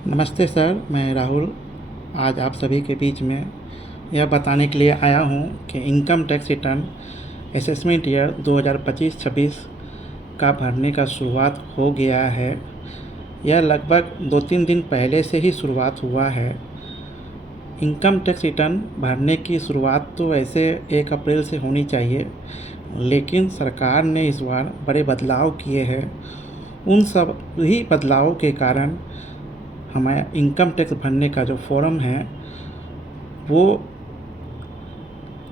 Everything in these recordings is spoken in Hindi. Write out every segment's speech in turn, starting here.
नमस्ते सर, मैं राहुल आज आप सभी के बीच में यह बताने के लिए आया हूँ कि income tax return assessment year 2025-26 का भरने का शुरुआत हो गया है। यह लगभग 2-3 दिन पहले से ही शुरुआत हुआ है। इनकम टैक्स रिटर्न भरने की शुरुआत तो वैसे 1 अप्रैल से होनी चाहिए, लेकिन सरकार ने इस बार बड़े बदलाव किए हैं। उन सब ही बदलावों के कारण हमें इनकम टैक्स भरने का जो फॉर्म है वो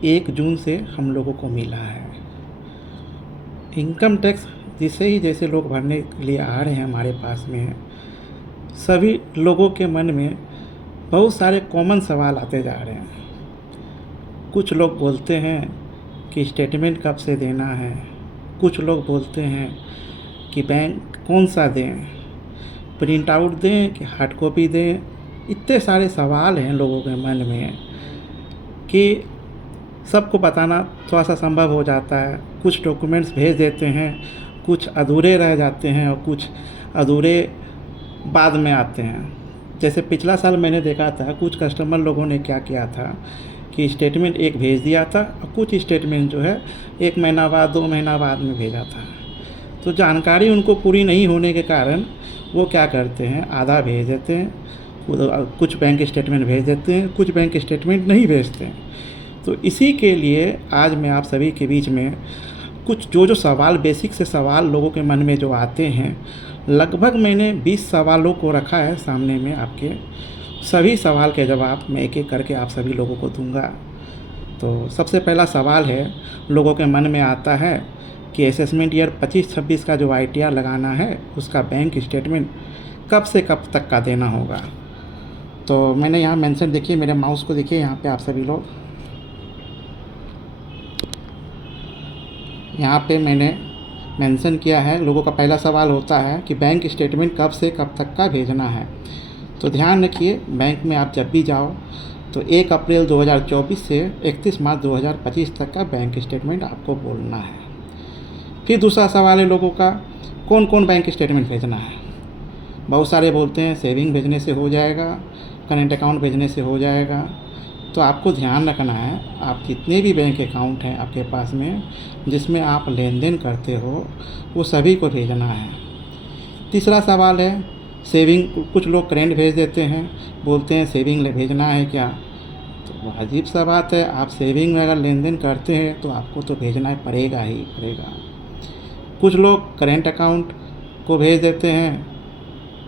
1 जून से हम लोगों को मिला है। इनकम टैक्स जैसे लोग भरने के लिए आ रहे हैं हमारे पास में, सभी लोगों के मन में बहुत सारे कॉमन सवाल आते जा रहे हैं। कुछ लोग बोलते हैं कि स्टेटमेंट कब से देना है, कुछ लोग बोलते हैं कि बैंक कौन सा दें, प्रिंट आउट दें कि हार्ड कॉपी दें। इतने सारे सवाल हैं लोगों के मन में कि सबको बताना थोड़ा सा संभव हो जाता है। कुछ डॉक्यूमेंट्स भेज देते हैं, कुछ अधूरे रह जाते हैं और कुछ अधूरे बाद में आते हैं। जैसे पिछला साल मैंने देखा था, कुछ कस्टमर लोगों ने क्या किया था कि स्टेटमेंट एक भेज दिया था और कुछ स्टेटमेंट जो है 1 महीना बाद 2 महीना बाद में भेजा था। तो जानकारी उनको पूरी नहीं होने के कारण वो क्या करते हैं, आधा भेज देते हैं, कुछ बैंक स्टेटमेंट भेज देते हैं, कुछ बैंक स्टेटमेंट नहीं भेजते हैं। तो इसी के लिए आज मैं आप सभी के बीच में कुछ जो सवाल, बेसिक से सवाल लोगों के मन में जो आते हैं, लगभग मैंने 20 सवालों को रखा है सामने में। आपके सभी सवाल के जवाब मैं एक एक करके आप सभी लोगों को दूंगा। तो सबसे पहला सवाल है, लोगों के मन में आता है कि असेसमेंट ईयर 25-26 का जो ITR लगाना है उसका बैंक स्टेटमेंट कब से कब तक का देना होगा। तो मैंने यहाँ मेंशन, देखिए मेरे माउस को देखिए यहाँ पे आप सभी लोग, यहाँ पे मैंने मेंशन किया है। लोगों का पहला सवाल होता है कि बैंक स्टेटमेंट कब से कब तक का भेजना है। तो ध्यान रखिए, बैंक में आप जब भी जाओ तो 1 अप्रैल 2024 से 31 मार्च 2025 तक का बैंक स्टेटमेंट आपको बोलना है। फिर दूसरा सवाल है लोगों का, कौन कौन बैंक स्टेटमेंट भेजना है। बहुत सारे बोलते हैं सेविंग भेजने से हो जाएगा, करेंट अकाउंट भेजने से हो जाएगा। तो आपको ध्यान रखना है, आप जितने भी बैंक अकाउंट हैं आपके पास में जिसमें आप लेन देन करते हो वो सभी को भेजना है। तीसरा सवाल है सेविंग, कुछ लोग करेंट भेज देते हैं, बोलते हैं सेविंग भेजना है क्या। तो अजीब सा बात है, आप सेविंग में अगर लेन देन करते हैं तो आपको तो भेजना पड़ेगा ही पड़ेगा। कुछ लोग करेंट अकाउंट को भेज देते हैं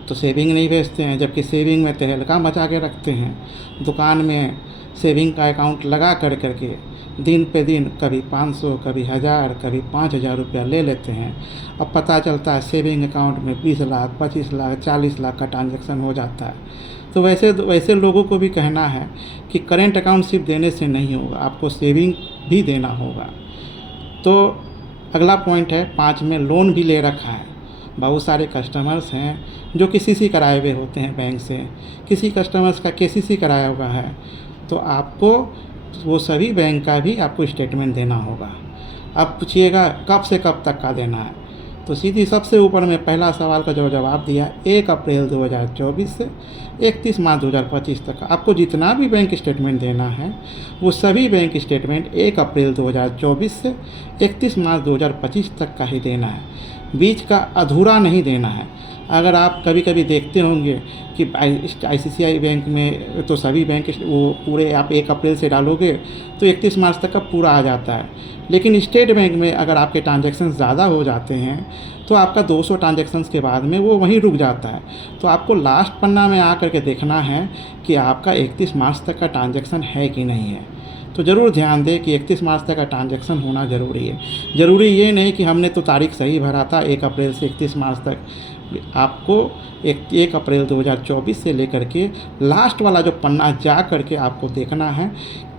तो सेविंग नहीं भेजते हैं, जबकि सेविंग में तहलका मचा के रखते हैं। दुकान में सेविंग का अकाउंट लगा करके दिन पे दिन कभी 500, कभी 1000, कभी 5000 रुपया ले लेते हैं। अब पता चलता है सेविंग अकाउंट में 20 लाख, 25 लाख, 40 लाख का ट्रांजैक्शन हो जाता है। तो वैसे लोगों को भी कहना है कि करेंट अकाउंट सिर्फ देने से नहीं होगा, आपको सेविंग भी देना होगा। तो अगला पॉइंट है 5 में, लोन भी ले रखा है। बहुत सारे कस्टमर्स हैं जो KCC कराए हुए होते हैं बैंक से, किसी कस्टमर्स का KCC कराया हुआ है, तो आपको वो सभी बैंक का भी आपको स्टेटमेंट देना होगा। अब पूछिएगा कब से कब तक का देना है, तो सीधी सबसे ऊपर में पहला सवाल का जो जवाब दिया, 1 अप्रैल 2024 से 31 मार्च 2025 तक। आपको जितना भी बैंक स्टेटमेंट देना है वो सभी बैंक स्टेटमेंट 1 अप्रैल 2024 से 31 मार्च 2025 तक का ही देना है, बीच का अधूरा नहीं देना है। अगर आप कभी कभी देखते होंगे कि ICICI बैंक में तो सभी बैंक वो पूरे आप 1 अप्रैल से डालोगे तो 31 मार्च तक का पूरा आ जाता है, लेकिन स्टेट बैंक में अगर आपके ट्रांजैक्शन ज़्यादा हो जाते हैं तो आपका 200 ट्रांजैक्शंस के बाद में वो वहीं रुक जाता है। तो आपको लास्ट पन्ना में आकर के देखना है कि आपका 31 मार्च तक का ट्रांजैक्शन है कि नहीं है। तो ज़रूर ध्यान दें कि 31 मार्च तक का ट्रांजैक्शन होना ज़रूरी है। ज़रूरी ये नहीं कि हमने तो तारीख सही भरा था 1 अप्रैल से 31 मार्च तक। आपको 1 अप्रैल 2024 से लेकर के लास्ट वाला जो पन्ना जा करके आपको देखना है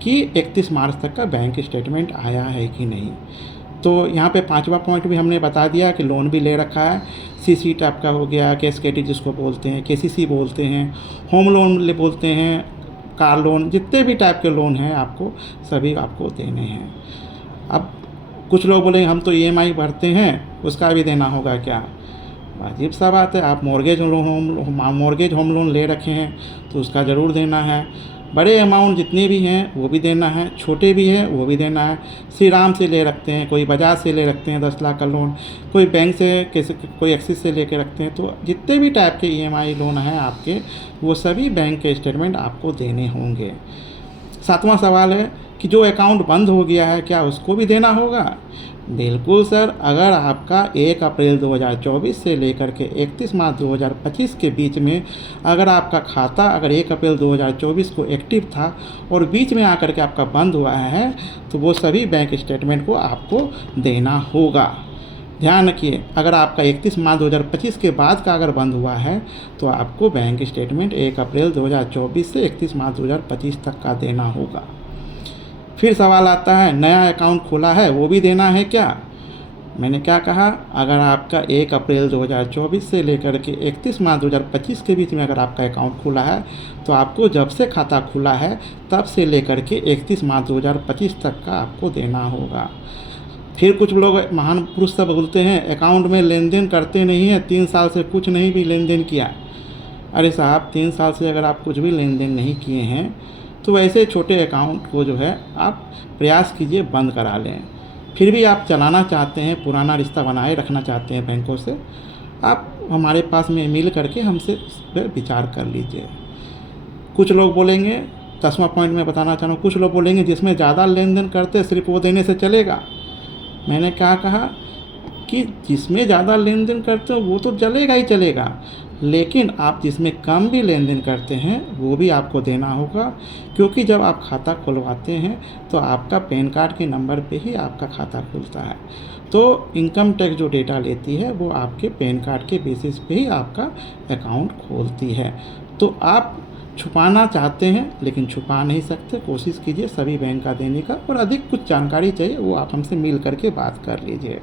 कि 31 मार्च तक का बैंक स्टेटमेंट आया है कि नहीं। तो यहाँ पे 5वां पॉइंट भी हमने बता दिया कि लोन भी ले रखा है। CC टाइप का हो गया, KSKT जिसको बोलते हैं, KCC बोलते हैं, होम लोन ले बोलते हैं, कार लोन, जितने भी टाइप के लोन हैं आपको सभी आपको देने हैं। अब कुछ लोग बोलेंगे हम तो EMI भरते हैं, उसका भी देना होगा क्या। वाजिब सा बात है, आप मॉर्गेज होम लोन ले रखे हैं तो उसका ज़रूर देना है। बड़े अमाउंट जितने भी हैं वो भी देना है, छोटे भी हैं वो भी देना है। श्री राम से ले रखते हैं, कोई बजाज से ले रखते हैं 10 लाख का लोन, कोई बैंक से कैसे, कोई एक्सिस से लेके रखते हैं। तो जितने भी टाइप के ईएमआई लोन हैं आपके, वो सभी बैंक के स्टेटमेंट आपको देने होंगे। 7वां सवाल है कि जो अकाउंट बंद हो गया है क्या उसको भी देना होगा? बिल्कुल सर, अगर आपका 1 अप्रैल 2024 से लेकर के 31 मार्च 2025 के बीच में अगर आपका खाता अगर 1 अप्रैल 2024 को एक्टिव था और बीच में आकर के आपका बंद हुआ है, तो वो सभी बैंक स्टेटमेंट को आपको देना होगा। ध्यान रखिए, अगर आपका 31 मार्च 2025 के बाद का अगर बंद हुआ है तो आपको बैंक स्टेटमेंट 1 अप्रैल 2024 से 31 मार्च 2025 तक का देना होगा। फिर सवाल आता है, नया अकाउंट खोला है वो भी देना है क्या? मैंने क्या कहा, अगर आपका 1 अप्रैल 2024 से लेकर के 31 मार्च 2025 के बीच में अगर आपका अकाउंट खुला है तो आपको जब से खाता खुला है तब से लेकर के 31 मार्च 2025 तक का आपको देना होगा। फिर कुछ लोग महान पुरुष सब बोलते हैं अकाउंट में लेन देन करते नहीं हैं, 3 साल से कुछ नहीं भी लेन देन किया। अरे साहब, 3 साल से अगर आप कुछ भी लेन देन नहीं किए हैं तो वैसे छोटे अकाउंट को जो है आप प्रयास कीजिए बंद करा लें। फिर भी आप चलाना चाहते हैं, पुराना रिश्ता बनाए रखना चाहते हैं बैंकों से, आप हमारे पास में मिल करके हमसे इस पर विचार कर लीजिए। कुछ लोग बोलेंगे, 10वां पॉइंट में बताना चाह रहा हूँ, कुछ लोग बोलेंगे जिसमें ज़्यादा लेन देन करते सिर्फ वो देने से चलेगा। मैंने क्या कहा कि जिसमें ज़्यादा लेन देन करते हो वो तो चलेगा ही चलेगा, लेकिन आप जिसमें कम भी लेन देन करते हैं वो भी आपको देना होगा, क्योंकि जब आप खाता खुलवाते हैं तो आपका पैन कार्ड के नंबर पे ही आपका खाता खुलता है। तो इनकम टैक्स जो डेटा लेती है वो आपके पैन कार्ड के बेसिस पे ही आपका अकाउंट खोलती है। तो आप छुपाना चाहते हैं लेकिन छुपा नहीं सकते, कोशिश कीजिए सभी बैंक का देने का। और अधिक कुछ जानकारी चाहिए वो आप हमसे मिल करके बात कर लीजिए।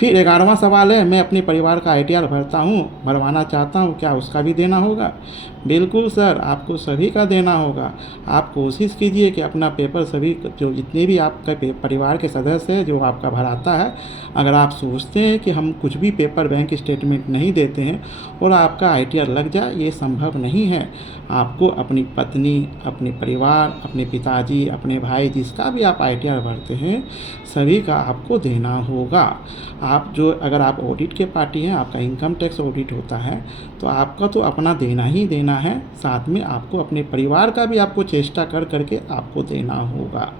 फिर 11वां सवाल है, मैं अपने परिवार का ITR भरवाना चाहता हूँ, क्या उसका भी देना होगा? बिल्कुल सर, आपको सभी का देना होगा। आप कोशिश कीजिए कि अपना पेपर सभी जो जितने भी आपके परिवार के सदस्य हैं जो आपका भराता है, अगर आप सोचते हैं कि हम कुछ भी पेपर बैंक स्टेटमेंट नहीं देते हैं और आपका ITR लग जाए, ये संभव नहीं है। आपको अपनी पत्नी, अपने परिवार, अपने पिताजी, अपने भाई, जिसका भी आप ITR भरते हैं सभी का आपको देना होगा। आप जो अगर आप ऑडिट के पार्टी हैं, आपका इनकम टैक्स ऑडिट होता है, तो आपका तो अपना देना ही देना है, साथ में आपको अपने परिवार का भी आपको चेष्टा कर करके आपको देना होगा।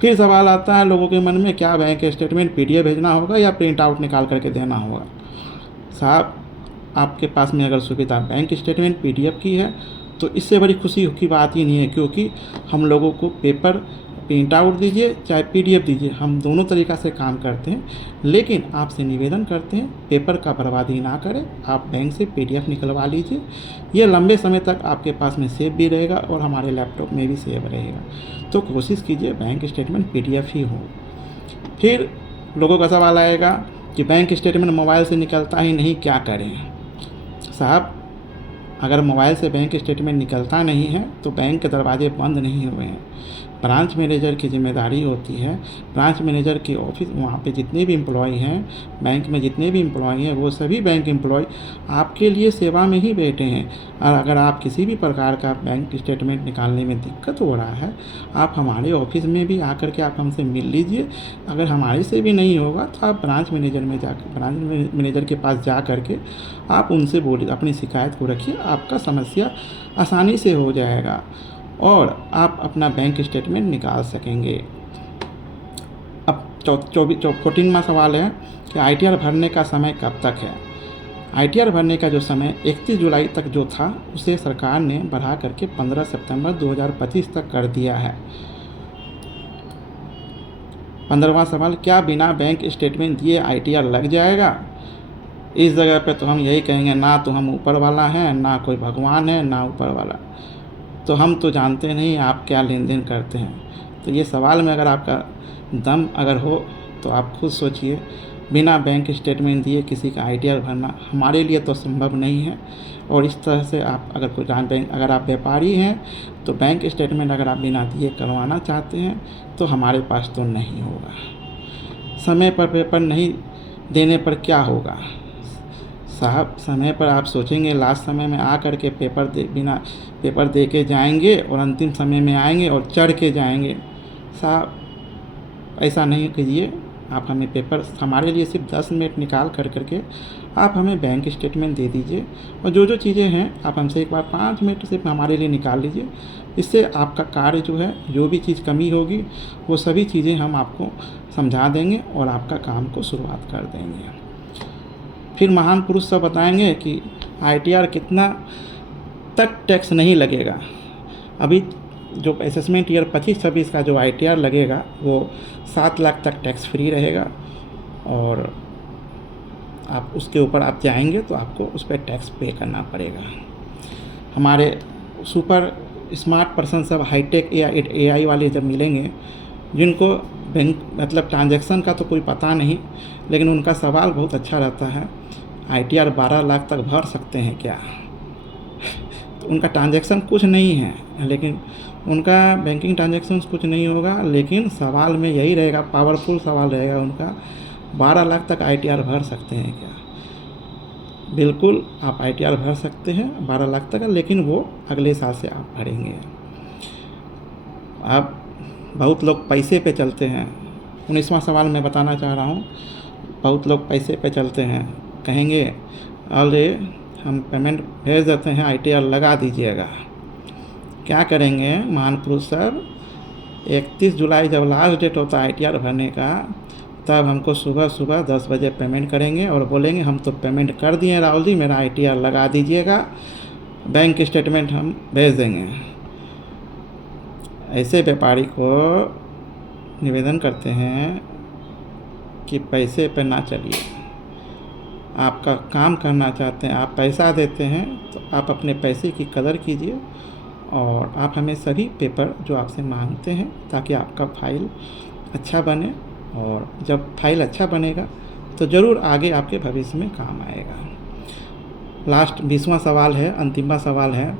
फिर सवाल आता है लोगों के मन में, क्या बैंक स्टेटमेंट PDF भेजना होगा या प्रिंट आउट निकाल करके देना होगा? साहब, आपके पास में अगर सुविधा बैंक स्टेटमेंट PDF की है तो इससे बड़ी खुशी की बात ही नहीं है, क्योंकि हम लोगों को पेपर प्रिंट आउट दीजिए चाहे PDF दीजिए, हम दोनों तरीक़ा से काम करते हैं। लेकिन आपसे निवेदन करते हैं पेपर का बर्बादी ना करें, आप बैंक से PDF निकलवा लीजिए। ये लंबे समय तक आपके पास में सेव भी रहेगा और हमारे लैपटॉप में भी सेव रहेगा। तो कोशिश कीजिए बैंक स्टेटमेंट PDF ही हो। फिर लोगों का सवाल आएगा कि बैंक स्टेटमेंट मोबाइल से निकलता ही नहीं, क्या करें? साहब, अगर मोबाइल से बैंक स्टेटमेंट निकलता नहीं है तो बैंक के दरवाजे बंद नहीं हुए हैं। ब्रांच मैनेजर की जिम्मेदारी होती है, ब्रांच मैनेजर की ऑफिस, वहाँ पे जितने भी एम्प्लॉय हैं, बैंक में जितने भी एम्प्लॉय हैं, वो सभी बैंक एम्प्लॉय आपके लिए सेवा में ही बैठे हैं। और अगर आप किसी भी प्रकार का बैंक स्टेटमेंट निकालने में दिक्कत हो रहा है, आप हमारे ऑफिस में भी आकर के आप हमसे मिल लीजिए। अगर हमारे से भी नहीं होगा तो आप ब्रांच मैनेजर के पास जा करके आप उनसे बोलिए, अपनी शिकायत को रखिए, आपका समस्या आसानी से हो जाएगा और आप अपना बैंक स्टेटमेंट निकाल सकेंगे। अब 14वां सवाल है कि ITR भरने का समय कब तक है? ITR भरने का जो समय 31 जुलाई तक जो था उसे सरकार ने बढ़ा करके 15 सितंबर 2025 तक कर दिया है। 15वां सवाल, क्या बिना बैंक स्टेटमेंट दिए ITR लग जाएगा? इस जगह पे तो हम यही कहेंगे, ना तो हम ऊपर वाला हैं, ना कोई भगवान है, ना ऊपर वाला, तो हम तो जानते नहीं आप क्या लेन देन करते हैं। तो ये सवाल में अगर आपका दम अगर हो तो आप खुद सोचिए, बिना बैंक स्टेटमेंट दिए किसी का ITR भरना हमारे लिए तो संभव नहीं है। और इस तरह से आप अगर कोई बैंक, अगर आप व्यापारी हैं तो बैंक स्टेटमेंट अगर आप बिना दिए करवाना चाहते हैं तो हमारे पास तो नहीं होगा। समय पर पेपर नहीं देने पर क्या होगा? साहब समय पर आप सोचेंगे, लास्ट समय में आ कर के पेपर दे के जाएंगे और अंतिम समय में आएंगे और चढ़ के जाएंगे। साहब ऐसा नहीं कीजिए। आप हमें पेपर हमारे लिए सिर्फ 10 मिनट निकाल करके आप हमें बैंक स्टेटमेंट दे दीजिए, और जो जो चीज़ें हैं आप हमसे एक बार 5 मिनट सिर्फ हमारे लिए निकाल लीजिए। इससे आपका कार्य जो है, जो भी चीज़ कमी होगी वो सभी चीज़ें हम आपको समझा देंगे और आपका काम को शुरुआत कर देंगे। फिर महान पुरुष सब बताएंगे कि ITR कितना तक टैक्स नहीं लगेगा। अभी जो असेसमेंट ईयर 25-26 का जो ITR लगेगा वो 7 लाख तक टैक्स फ्री रहेगा, और आप उसके ऊपर आप जाएंगे तो आपको उस पर टैक्स पे करना पड़ेगा। हमारे सुपर स्मार्ट पर्सन सब हाईटेक AI वाले जब मिलेंगे, जिनको बैंक मतलब ट्रांजैक्शन का तो कोई पता नहीं, लेकिन उनका सवाल बहुत अच्छा रहता है, ITR 12 लाख तक भर सकते हैं क्या? तो उनका ट्रांजैक्शन कुछ नहीं है, लेकिन उनका बैंकिंग ट्रांजैक्शन कुछ नहीं होगा, लेकिन सवाल में यही रहेगा, पावरफुल सवाल रहेगा उनका, 12 लाख तक ITR भर सकते हैं क्या? बिल्कुल आप ITR भर सकते हैं 12 लाख तक, लेकिन वो अगले साल से आप भरेंगे। अब बहुत लोग पैसे पे चलते हैं। 19वां सवाल मैं बताना चाह रहा हूँ। बहुत लोग पैसे पे चलते हैं, कहेंगे अरे हम पेमेंट भेज देते हैं, ITR लगा दीजिएगा। क्या करेंगे महान पुरुष सर, 31 जुलाई जब लास्ट डेट होता है ITR भरने का, तब हमको सुबह सुबह 10 बजे पेमेंट करेंगे और बोलेंगे हम तो पेमेंट कर दिए राहुल जी, मेरा ITR लगा दीजिएगा, बैंक स्टेटमेंट हम भेज देंगे। ऐसे व्यापारी को निवेदन करते हैं कि पैसे पर ना चलिए। आपका काम करना चाहते हैं, आप पैसा देते हैं तो आप अपने पैसे की कदर कीजिए, और आप हमें सभी पेपर जो आपसे मांगते हैं, ताकि आपका फाइल अच्छा बने, और जब फाइल अच्छा बनेगा तो ज़रूर आगे आपके भविष्य में काम आएगा। लास्ट 20वां सवाल है, अंतिमवां सवाल है,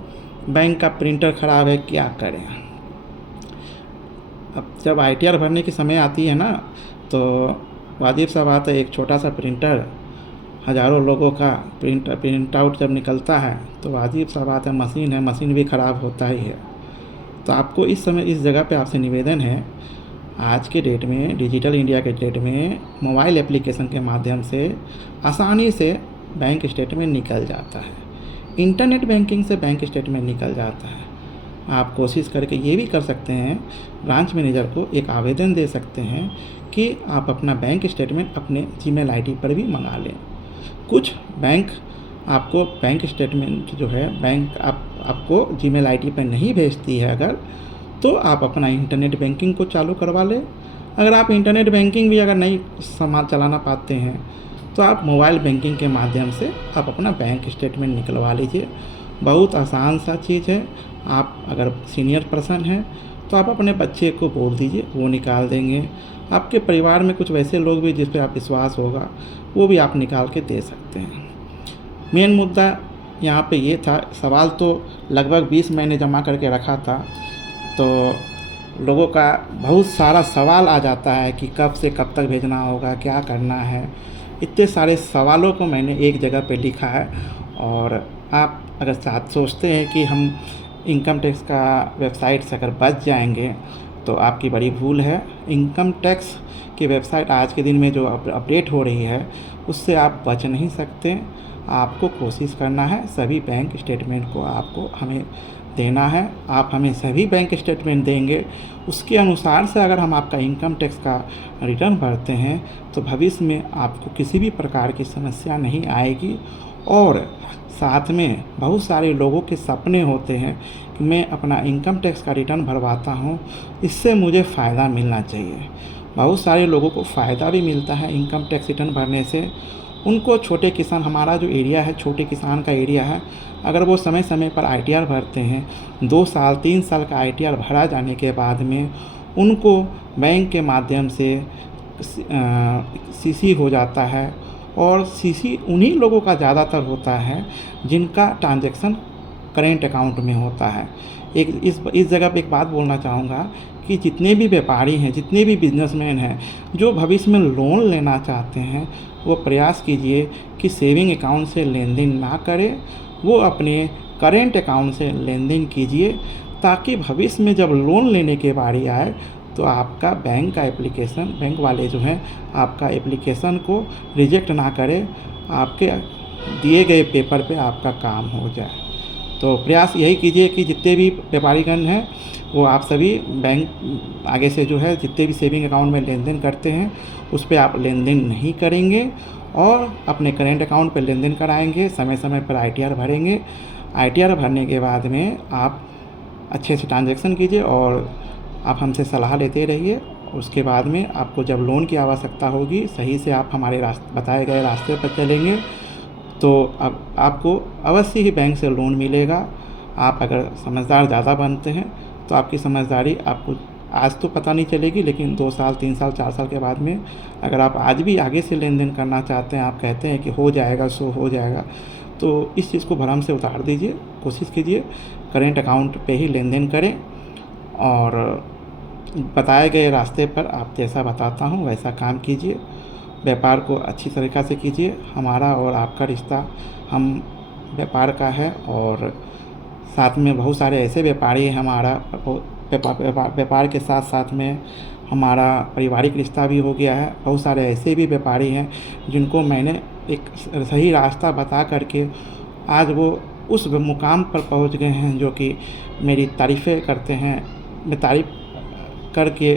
बैंक का प्रिंटर ख़राब है क्या करें? अब जब ITR भरने की समय आती है ना, तो वाजिब सा बात है, एक छोटा सा प्रिंटर हज़ारों लोगों का प्रिंट आउट जब निकलता है तो वाजिब सा बात है, मशीन है, मशीन भी ख़राब होता ही है। तो आपको इस समय इस जगह पे आपसे निवेदन है, आज के डेट में, डिजिटल इंडिया के डेट में, मोबाइल एप्लीकेशन के माध्यम से आसानी से बैंक स्टेटमेंट निकल जाता है, इंटरनेट बैंकिंग से बैंक स्टेटमेंट निकल जाता है। आप कोशिश करके ये भी कर सकते हैं, ब्रांच मैनेजर को एक आवेदन दे सकते हैं कि आप अपना बैंक स्टेटमेंट अपने Gmail ID पर भी मंगा लें। कुछ बैंक आपको बैंक स्टेटमेंट जो है, बैंक आपको Gmail ID पर नहीं भेजती है अगर, तो आप अपना इंटरनेट बैंकिंग को चालू करवा लें। अगर आप इंटरनेट बैंकिंग भी अगर नहीं चलाना पाते हैं, तो आप मोबाइल बैंकिंग के माध्यम से आप अपना बैंक स्टेटमेंट निकलवा लीजिए। बहुत आसान सा चीज़ है। आप अगर सीनियर पर्सन हैं तो आप अपने बच्चे को बोल दीजिए, वो निकाल देंगे। आपके परिवार में कुछ वैसे लोग भी जिस पे आप विश्वास होगा, वो भी आप निकाल के दे सकते हैं। मेन मुद्दा यहाँ पे ये था, सवाल तो लगभग 20 मैंने जमा करके रखा था, तो लोगों का बहुत सारा सवाल आ जाता है कि कब से कब तक भेजना होगा, क्या करना है। इतने सारे सवालों को मैंने एक जगह पे लिखा है, और आप अगर साथ सोचते हैं कि हम इनकम टैक्स का वेबसाइट से अगर बच जाएंगे, तो आपकी बड़ी भूल है। इनकम टैक्स की वेबसाइट आज के दिन में जो अपडेट हो रही है, उससे आप बच नहीं सकते। आपको कोशिश करना है, सभी बैंक स्टेटमेंट को आपको हमें देना है। आप हमें सभी बैंक स्टेटमेंट देंगे, उसके अनुसार से अगर हम आपका इनकम टैक्स का रिटर्न भरते हैं, तो भविष्य में आपको किसी भी प्रकार की समस्या नहीं आएगी। और साथ में बहुत सारे लोगों के सपने होते हैं कि मैं अपना इनकम टैक्स का रिटर्न भरवाता हूँ, इससे मुझे फ़ायदा मिलना चाहिए। बहुत सारे लोगों को फ़ायदा भी मिलता है इनकम टैक्स रिटर्न भरने से। उनको छोटे किसान, हमारा जो एरिया है छोटे किसान का एरिया है, अगर वो समय समय पर ITR भरते हैं, 2 साल 3 साल का ITR भरा जाने के बाद में उनको बैंक के माध्यम से CC हो जाता है। और CC उन्हीं लोगों का ज़्यादातर होता है जिनका ट्रांजैक्शन करेंट अकाउंट में होता है। एक इस जगह पे एक बात बोलना चाहूँगा कि जितने भी व्यापारी हैं, जितने भी बिजनेसमैन हैं, जो भविष्य में लोन लेना चाहते हैं, वो प्रयास कीजिए कि सेविंग अकाउंट से लेन देन ना करें, वो अपने करेंट अकाउंट से लेन देन कीजिए, ताकि भविष्य में जब लोन लेने की बारी आए तो आपका बैंक का एप्लीकेशन, बैंक वाले जो हैं आपका एप्लीकेशन को रिजेक्ट ना करें, आपके दिए गए पेपर पे आपका काम हो जाए। तो प्रयास यही कीजिए कि जितने भी व्यापारीगण हैं वो आप सभी बैंक आगे से जो है जितने भी सेविंग अकाउंट में लेन देन करते हैं उस पर आप लेन देन नहीं करेंगे और अपने करेंट अकाउंट पर लेन देन कराएंगे, समय समय पर ITR भरेंगे। ITR भरने के बाद में आप अच्छे से ट्रांजैक्शन कीजिए और आप हमसे सलाह लेते रहिए। उसके बाद में आपको जब लोन की आवश्यकता होगी, सही से आप हमारे बताए गए रास्ते पर चलेंगे तो अब आपको अवश्य ही बैंक से लोन मिलेगा। आप अगर समझदार ज़्यादा बनते हैं तो आपकी समझदारी आपको आज तो पता नहीं चलेगी, लेकिन 2 साल 3 साल 4 साल के बाद में अगर आप आज भी आगे से लेन देन करना चाहते हैं, आप कहते हैं कि हो जाएगा सो हो जाएगा, तो इस चीज़ को भरम से उतार दीजिए। कोशिश कीजिए करेंट अकाउंट पे ही लेन देन करें और बताए गए रास्ते पर आप जैसा बताता हूँ वैसा काम कीजिए। व्यापार को अच्छी तरीक़ा से कीजिए। हमारा और आपका रिश्ता हम व्यापार का है और साथ में बहुत सारे ऐसे व्यापारी हैं। हमारा व्यापार के साथ साथ में हमारा पारिवारिक रिश्ता भी हो गया है। बहुत सारे ऐसे भी व्यापारी हैं जिनको मैंने एक सही रास्ता बता करके आज वो उस मुकाम पर पहुंच गए हैं जो कि मेरी तारीफ़ें करते हैं। मैं तारीफ़ करके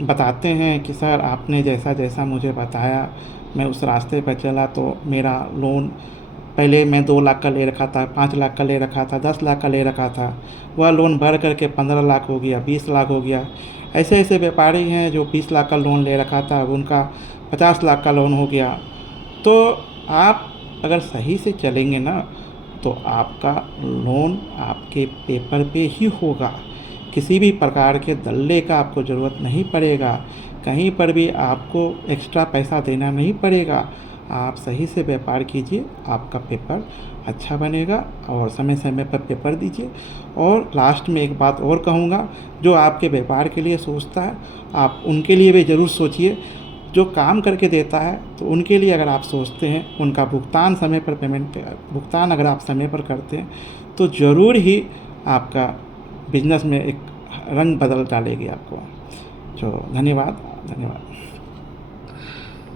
बताते हैं कि सर आपने जैसा जैसा मुझे बताया मैं उस रास्ते पर चला तो मेरा लोन पहले मैं 2 लाख का ले रखा था, 5 लाख का ले रखा था, 10 लाख का ले रखा था, वह लोन भर करके 15 लाख हो गया, 20 लाख हो गया। ऐसे ऐसे व्यापारी हैं जो 20 लाख का लोन ले रखा था, उनका 50 लाख का लोन हो गया। तो आप अगर सही से चलेंगे ना तो आपका लोन आपके पेपर पे ही होगा। किसी भी प्रकार के दल्ले का आपको ज़रूरत नहीं पड़ेगा, कहीं पर भी आपको एक्स्ट्रा पैसा देना नहीं पड़ेगा। आप सही से व्यापार कीजिए, आपका पेपर अच्छा बनेगा और समय समय पर पेपर दीजिए। और लास्ट में एक बात और कहूँगा, जो आपके व्यापार के लिए सोचता है आप उनके लिए भी ज़रूर सोचिए। जो काम करके देता है तो उनके लिए अगर आप सोचते हैं, उनका भुगतान समय पर भुगतान अगर आप समय पर करते हैं तो ज़रूर ही आपका बिजनेस में एक रंग बदल डालेगी आपको। तो धन्यवाद।